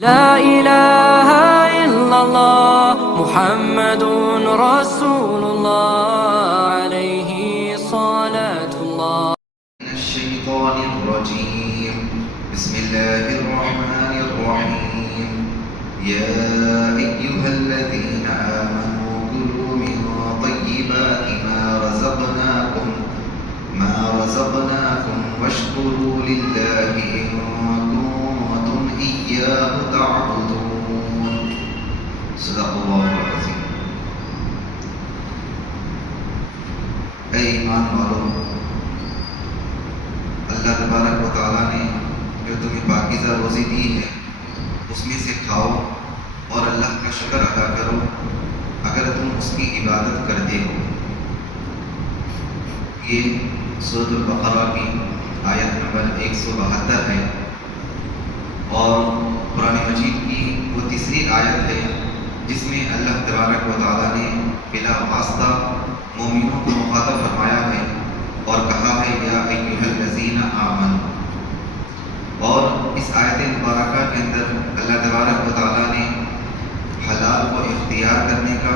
لا إله إلا الله محمد رسول الله عليه صلاة الله. من الشيطان الرجيم. بسم الله الرحمن الرحيم. يا أيها الذين آمنوا كلوا من طيبات ما رزقناكم واشكروا لله إن كنتم إياه تعبدون. صدق الله العظيم. اے ایمان والو، اللہ تبارک و تعالیٰ نے جو تمہیں پاکیزہ روزی دی ہے اس میں سے کھاؤ اور اللہ کا شکر ادا کرو اگر تم اس کی عبادت کرتے ہو. یہ سورۃ البقرہ کی آیت نمبر 172 ہے اور قرآن مجید کی وہ تیسری آیت ہے جس میں اللہ تبارک و تعالیٰ نے بلا واسطہ مومنوں کو مخاطب فرمایا ہے اور کہا ہے یا ایھا الذین آمنوا. اور اس آیت مبارکہ کے اندر اللہ تبارک و تعالیٰ نے حلال کو اختیار کرنے کا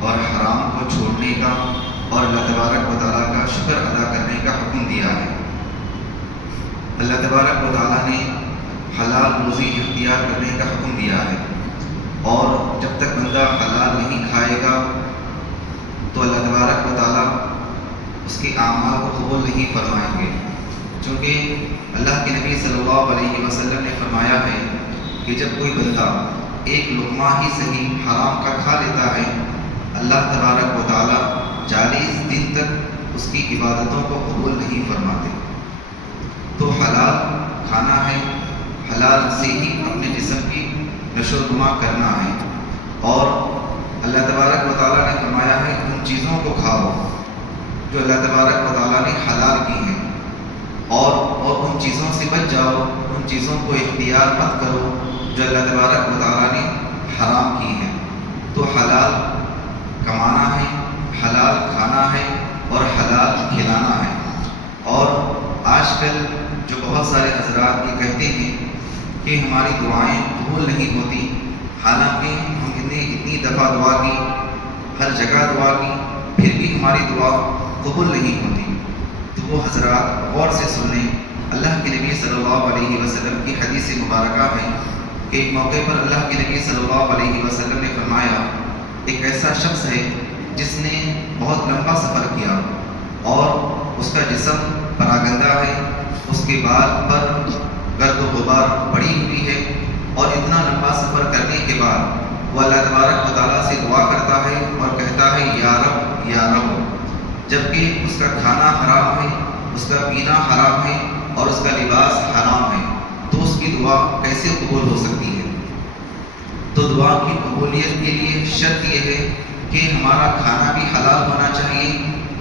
اور حرام کو چھوڑنے کا اور اللہ تبارک و تعالیٰ کا شکر ادا کرنے کا حکم دیا ہے. اللہ تبارک و تعالیٰ نے حلال روزی اختیار کرنے کا حکم دیا ہے اور جب تک بندہ حلال نہیں کھائے گا تو اللہ تبارک و تعالیٰ اس کے اعمال کو قبول نہیں فرمائیں گے. چونکہ اللہ کے نبی صلی اللہ علیہ وسلم نے فرمایا ہے کہ جب کوئی بندہ ایک لقمہ ہی صحیح حرام کا کھا لیتا ہے اللہ تبارک و تعالیٰ 40 دن تک اس کی عبادتوں کو قبول نہیں فرماتے. تو حلال کھانا ہے، حلال سے ہی اپنے جسم کی نشو و نما کرنا ہے اور اللہ تبارک و تعالیٰ نے فرمایا ہے ان چیزوں کو کھاؤ جو اللہ تبارک و تعالیٰ نے حلال کی ہیں اور ان چیزوں سے بچ جاؤ، ان چیزوں کو اختیار مت کرو جو اللہ تبارک و تعالیٰ نے حرام کی ہیں. تو حلال کمانا ہے، حلال کھانا ہے اور حلال کھلانا ہے. اور آج کل جو بہت سارے حضرات یہ کہتے ہیں کہ ہماری دعائیں قبول نہیں ہوتی، حالانکہ ہم نے اتنی دفعہ دعا کی، ہر جگہ دعا کی، پھر بھی ہماری دعا قبول نہیں ہوتی. تو وہ حضرات غور سے سن لیں. اللہ کے نبی صلی اللہ علیہ وسلم کی حدیث مبارکہ ہے کہ ایک موقع پر اللہ کے نبی صلی اللہ علیہ وسلم نے فرمایا ایک ایسا شخص ہے جس نے بہت لمبا سفر کیا اور اس کا جسم پراگندہ ہے، اس کے بال پر گرد و غبار پڑی ہوئی ہے اور اتنا لمبا سفر کرنے کے بعد وہ اللہ تبارک و تعالیٰ سے دعا کرتا ہے اور کہتا ہے یا رب یا رب، جبکہ اس کا کھانا حرام ہے، اس کا پینا حرام ہے اور اس کا لباس حرام ہے. تو اس کی دعا کیسے قبول ہو سکتی ہے؟ تو دعا کی قبولیت کے لیے شرط یہ ہے کہ ہمارا کھانا بھی حلال ہونا چاہیے،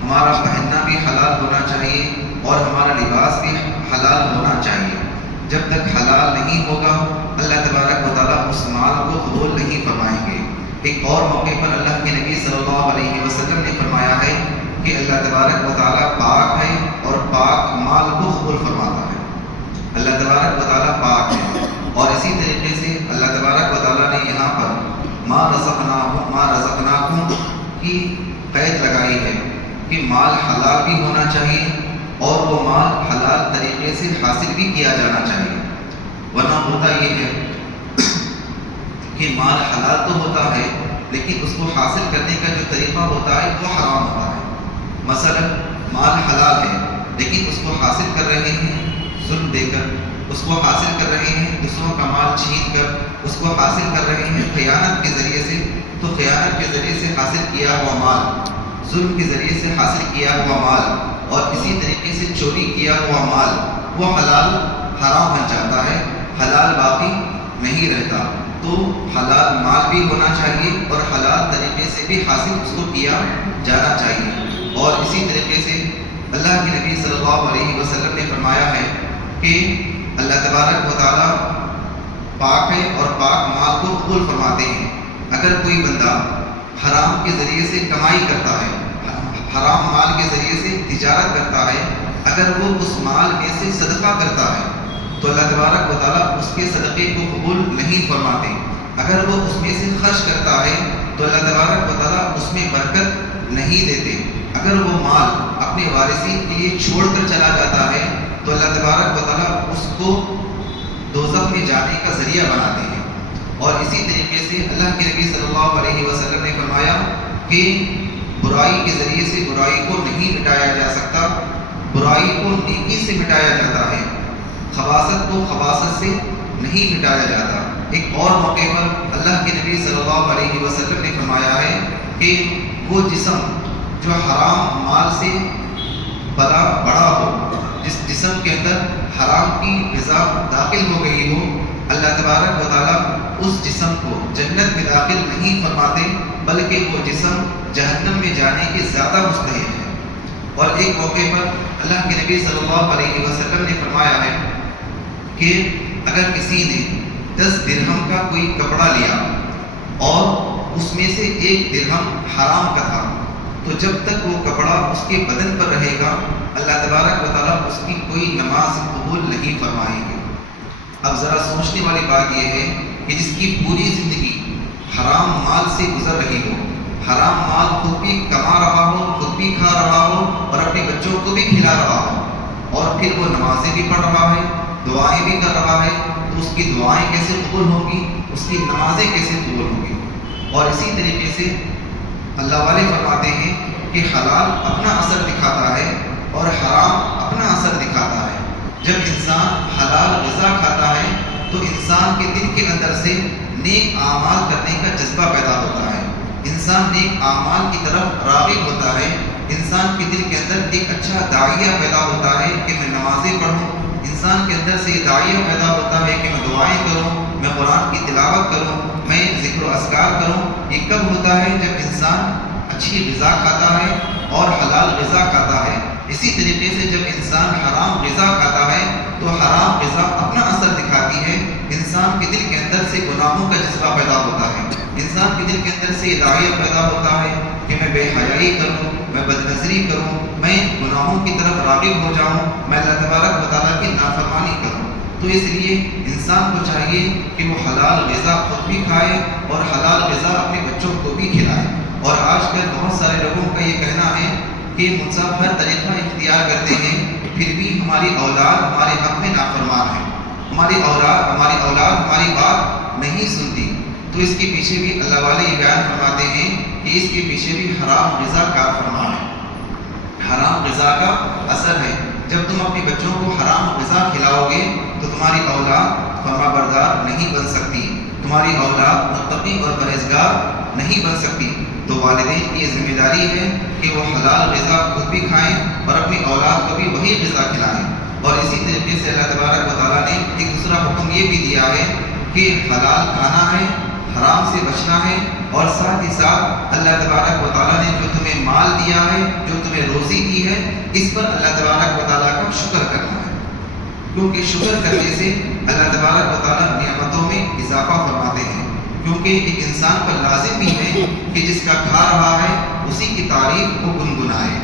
ہمارا پہننا بھی حلال ہونا چاہیے اور ہمارا لباس بھی حلال ہونا چاہیے. جب تک حلال نہیں ہوگا اللہ تبارک و تعالیٰ اس مال کو قبول نہیں فرمائیں گے. ایک اور موقع پر اللہ کے نبی صلی اللہ علیہ وسلم نے فرمایا ہے کہ اللہ تبارک و تعالیٰ پاک ہے اور پاک مال کو قبول فرماتا ہے. اللہ تبارک و تعالیٰ پاک ہے اور اسی طریقے سے اللہ تبارک و تعالیٰ نے یہاں پر ما رزقناکم کی قید لگائی ہے کہ مال حلال بھی ہونا چاہیے اور وہ مال حلال طریقے سے حاصل بھی کیا جانا چاہیے. ورنہ ہوتا یہ ہے کہ مال حلال تو ہوتا ہے لیکن اس کو حاصل کرنے کا جو طریقہ ہوتا ہے وہ حرام ہوتا ہے. مثلا مال حلال ہے لیکن اس کو حاصل کر رہے ہیں ظلم دے کر، اس کو حاصل کر رہے ہیں دوسروں کا مال چھین کر، اس کو حاصل کر رہے ہیں خیانت کے ذریعے سے. تو خیانت کے ذریعے سے حاصل کیا ہوا مال، ظلم کے ذریعے سے حاصل کیا ہوا مال اور اسی طریقے سے چوری کیا ہوا مال وہ حلال حرام بن جاتا ہے، حلال باقی نہیں رہتا. تو حلال مال بھی ہونا چاہیے اور حلال طریقے سے بھی حاصل اس کو کیا جانا چاہیے. اور اسی طریقے سے اللہ کے نبی صلی اللہ علیہ وسلم نے فرمایا ہے کہ اللہ تبارک و تعالیٰ پاک ہے اور پاک مال کو قبول فرماتے ہیں. اگر کوئی بندہ حرام کے ذریعے سے کمائی کرتا ہے، حرام مال کے ذریعے سے تجارت کرتا ہے، اگر وہ اس مال میں سے صدقہ کرتا ہے تو اللہ تبارک و تعالیٰ اس کے صدقے کو قبول نہیں فرماتے. اگر وہ اس میں سے خرچ کرتا ہے تو اللہ تبارک و تعالیٰ اس میں برکت نہیں دیتے. اگر وہ مال اپنے وارثین کے لیے چھوڑ کر چلا جاتا ہے تو اللہ تبارک و تعالیٰ اس کو دوزخ میں جانے کا ذریعہ بناتے ہیں. اور اسی طریقے سے اللہ کے نبی صلی اللہ علیہ وسلم نے فرمایا کہ برائی کے ذریعے سے برائی کو نہیں مٹایا جا سکتا، برائی کو نیکی سے مٹایا جاتا ہے، خباثت کو خباثت سے نہیں مٹایا جاتا. ایک اور موقع پر اللہ کے نبی صلی اللہ علیہ وسلم نے فرمایا ہے کہ وہ جسم جو حرام مال سے بڑا ہو، جس جسم کے اندر حرام کی غذا داخل ہو گئی ہو، اللہ تبارک و تعالیٰ اس جسم کو جنت میں داخل نہیں فرماتے، بلکہ وہ جسم جہنم میں جانے کے زیادہ مستحق ہے. اور ایک موقع پر اللہ کے نبی صلی اللہ علیہ وسلم نے فرمایا ہے کہ اگر کسی نے 10 درہم کا کوئی کپڑا لیا اور اس میں سے 1 درہم حرام کا تھا، تو جب تک وہ کپڑا اس کے بدن پر رہے گا اللہ تبارک و تعالیٰ اس کی کوئی نماز قبول نہیں فرمائیں گے. اب ذرا سوچنے والی بات یہ ہے کہ جس کی پوری زندگی حرام مال سے گزر رہی ہو، حرام مال خود بھی کما رہا ہو، خود بھی کھا رہا ہو اور اپنے بچوں کو بھی کھلا رہا ہو، اور پھر وہ نمازیں بھی پڑھ رہا ہے، دعائیں بھی کر رہا ہے، تو اس کی دعائیں کیسے قبول ہوں گی، اس کی نمازیں کیسے قبول ہوں گی؟ اور اسی طریقے سے اللہ والے فرماتے ہیں کہ حلال اپنا اثر دکھاتا ہے اور حرام اپنا اثر دکھاتا ہے. جب انسان حلال غذا کھاتا ہے تو انسان کے دل کے اندر سے نیک اعمال کرنے کا جذبہ پیدا ہوتا ہے، انسان نیک اعمال کی طرف راغب ہوتا ہے، انسان کے دل کے اندر ایک اچھا داعیہ پیدا ہوتا ہے کہ میں نمازیں پڑھوں، انسان کے اندر سے یہ داعیہ پیدا ہوتا ہے کہ میں دعائیں کروں، میں قرآن کی تلاوت کروں، میں ذکر و اذکار کروں. یہ کب ہوتا ہے؟ جب انسان اچھی غذا کھاتا ہے اور حلال غذا کھاتا ہے. اسی طریقے سے جب انسان حرام غذا کھاتا ہے تو حرام غذا اپنا اثر دکھاتی ہے، انسان کے دل کے اندر سے گناہوں کا جذبہ پیدا ہوتا ہے، انسان کے دل کے اندر سے یہ داعیہ پیدا ہوتا ہے کہ میں بے حیائی کروں، میں بدنظری کروں، میں گناہوں کی طرف راغب ہو جاؤں، میں اللہ تبارک و تعالیٰ کی نافرمانی کروں. تو اس لیے انسان کو چاہیے کہ وہ حلال غذا خود بھی کھائے اور حلال غذا اپنے بچوں کو بھی کھلائے. اور آج کل بہت سارے لوگوں کا یہ کہنا ہے کہ ہم سب ہر طریقہ اختیار کرتے ہیں پھر بھی ہماری اولاد ہمارے حق میں نافرمان ہے، ہماری اولاد ہماری بات نہیں سنتی. تو اس کے پیچھے بھی اللہ والے یہ بیان فرماتے ہیں کہ اس کے پیچھے بھی حرام غذا کار فرما ہے، حرام غذا کا اثر ہے. جب تم اپنے بچوں کو حرام غذا کھلاؤ گے تو تمہاری اولاد فرما بردار نہیں بن سکتی، تمہاری اولاد متقی اور پرہیزگار نہیں بن سکتی. تو والدین کی یہ ذمہ داری ہے کہ وہ حلال غذا خود بھی کھائیں اور اپنی اولاد کو بھی وہی غذا کھلائیں. اور اسی طریقے سے اللہ تبارک و تعالیٰ نے ایک دوسرا حکم یہ بھی دیا ہے کہ حلال کھانا ہے، حرام سے بچنا ہے، اور ساتھ ہی ساتھ اللہ تبارک و تعالیٰ نے جو تمہیں مال دیا ہے، جو تمہیں روزی دی ہے، اس پر اللہ تبارک و تعالیٰ کا شکر کرنا ہے، کیونکہ شکر کرنے سے اللہ تبارک و تعالیٰ نعمتوں میں اضافہ فرماتے ہیں. کیونکہ ایک انسان پر لازم بھی ہے کہ جس کا کھا رہا ہے اسی کی تعریف کو گنگنائے.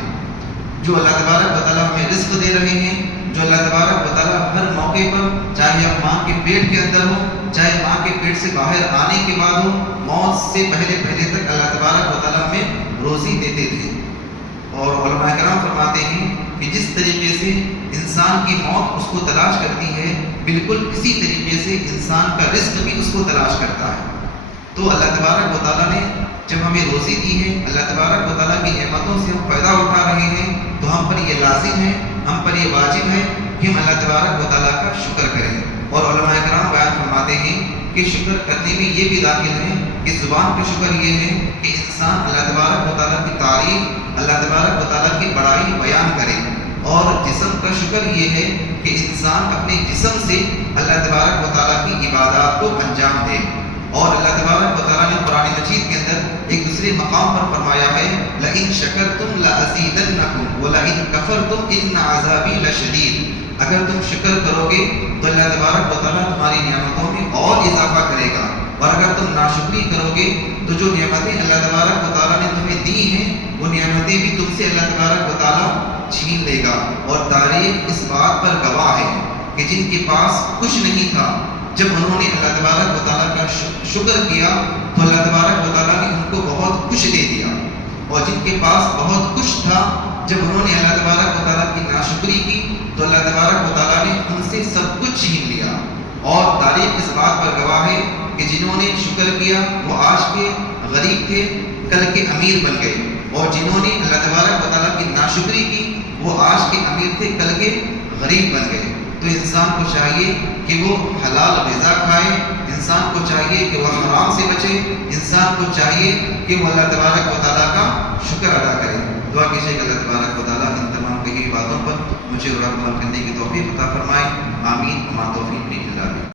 جو اللہ تبارک و تعالیٰ ہمیں رزق دے رہے ہیں، جو اللہ تبارک و تعالیٰ ہر موقع پر، چاہے ہم ماں کے پیٹ کے اندر ہو، چاہے ماں کے پیٹ سے باہر آنے کے بعد ہو، موت سے پہلے تک اللہ تبارک و تعالیٰ ہمیں روزی دیتے تھے. اور علماء کرام فرماتے ہیں کہ جس طریقے سے انسان کی موت اس کو تلاش کرتی ہے، بالکل اسی طریقے سے انسان کا رزق بھی اس کو تلاش کرتا ہے. تو اللہ تبارک و تعالیٰ نے جب ہمیں روزی دی ہے، اللہ تبارک و تعالیٰ کی نعمتوں سے ہم فائدہ اٹھا رہے ہیں، تو ہم پر یہ لازم ہے، ہم پر یہ واجب ہے کہ ہم اللہ تبارک و تعالیٰ کا شکر کریں. اور علماء کرام بیان فرماتے ہیں کہ شکر کرنے میں یہ بھی داخل ہے کہ زبان کا شکر یہ ہے کہ انسان اللہ تبارک و تعالیٰ کی تعریف، اللہ تبارک و تعالیٰ کی بڑائی بیان کرے. اور جسم کا شکر یہ ہے کہ انسان اپنے جسم سے اللہ تبارک و تعالیٰ کی عبادات کو انجام دے. اور اللہ تبارک و تعالیٰ نے قرآن مجید کے اندر ایک دوسرے مقام پر فرمایا ہے لَإِن شَكَرْتُمْ لَأَزِيدَنَّكُمْ وَلَإِن كَفَرْتُمْ إِنَّ عَذَابِي لَشَدِيدٌ. اگر تم شکر کرو گے تو اللہ تبارک و تعالیٰ تمہاری نعمتوں میں اور اضافہ کرے گا، اور اگر تم ناشکری کرو گے تو جو نعمتیں اللہ تبارک و تعالیٰ نے تمہیں دی ہیں وہ نعمتیں بھی تم سے اللہ تبارک و تعالیٰ چھین لے گا. اور تاریخ اس بات پر گواہ ہے کہ جن کے پاس کچھ نہیں تھا، جب انہوں نے اللہ تبارک و تعالیٰ کا شکر کیا تو اللہ تبارک و تعالیٰ نے ان کو بہت کچھ دے دیا، اور جن کے پاس بہت کچھ تھا، جب انہوں نے اللہ تبارک و تعالیٰ کی ناشکری کی تو اللہ تبارک و تعالیٰ نے ان سے سب کچھ چھین لیا۔ اور تاریخ اس بات پر گواہ ہے کہ جنہوں نے شکر کیا وہ آج کے غریب تھے، کل کے امیر بن گئے، اور جنہوں نے اللہ تبارک و تعالیٰ کی ناشکری کی وہ آج کے امیر تھے، کل کے غریب بن گئے۔ تو انسان کو چاہیے کہ وہ حلال غذا کھائے، انسان کو چاہیے کہ وہ حرام سے بچے، انسان کو چاہیے کہ وہ اللہ تبارک و تعالیٰ کا شکر ادا کرے۔ دعا کیجیے کہ اللہ تبارک و تعالیٰ ان تمام کہی باتوں پر مجھے اور آپ کو عمل کرنے کی توفیق عطا فرمائے۔ آمین۔ ہمارا توفیق بھی اللہ دے۔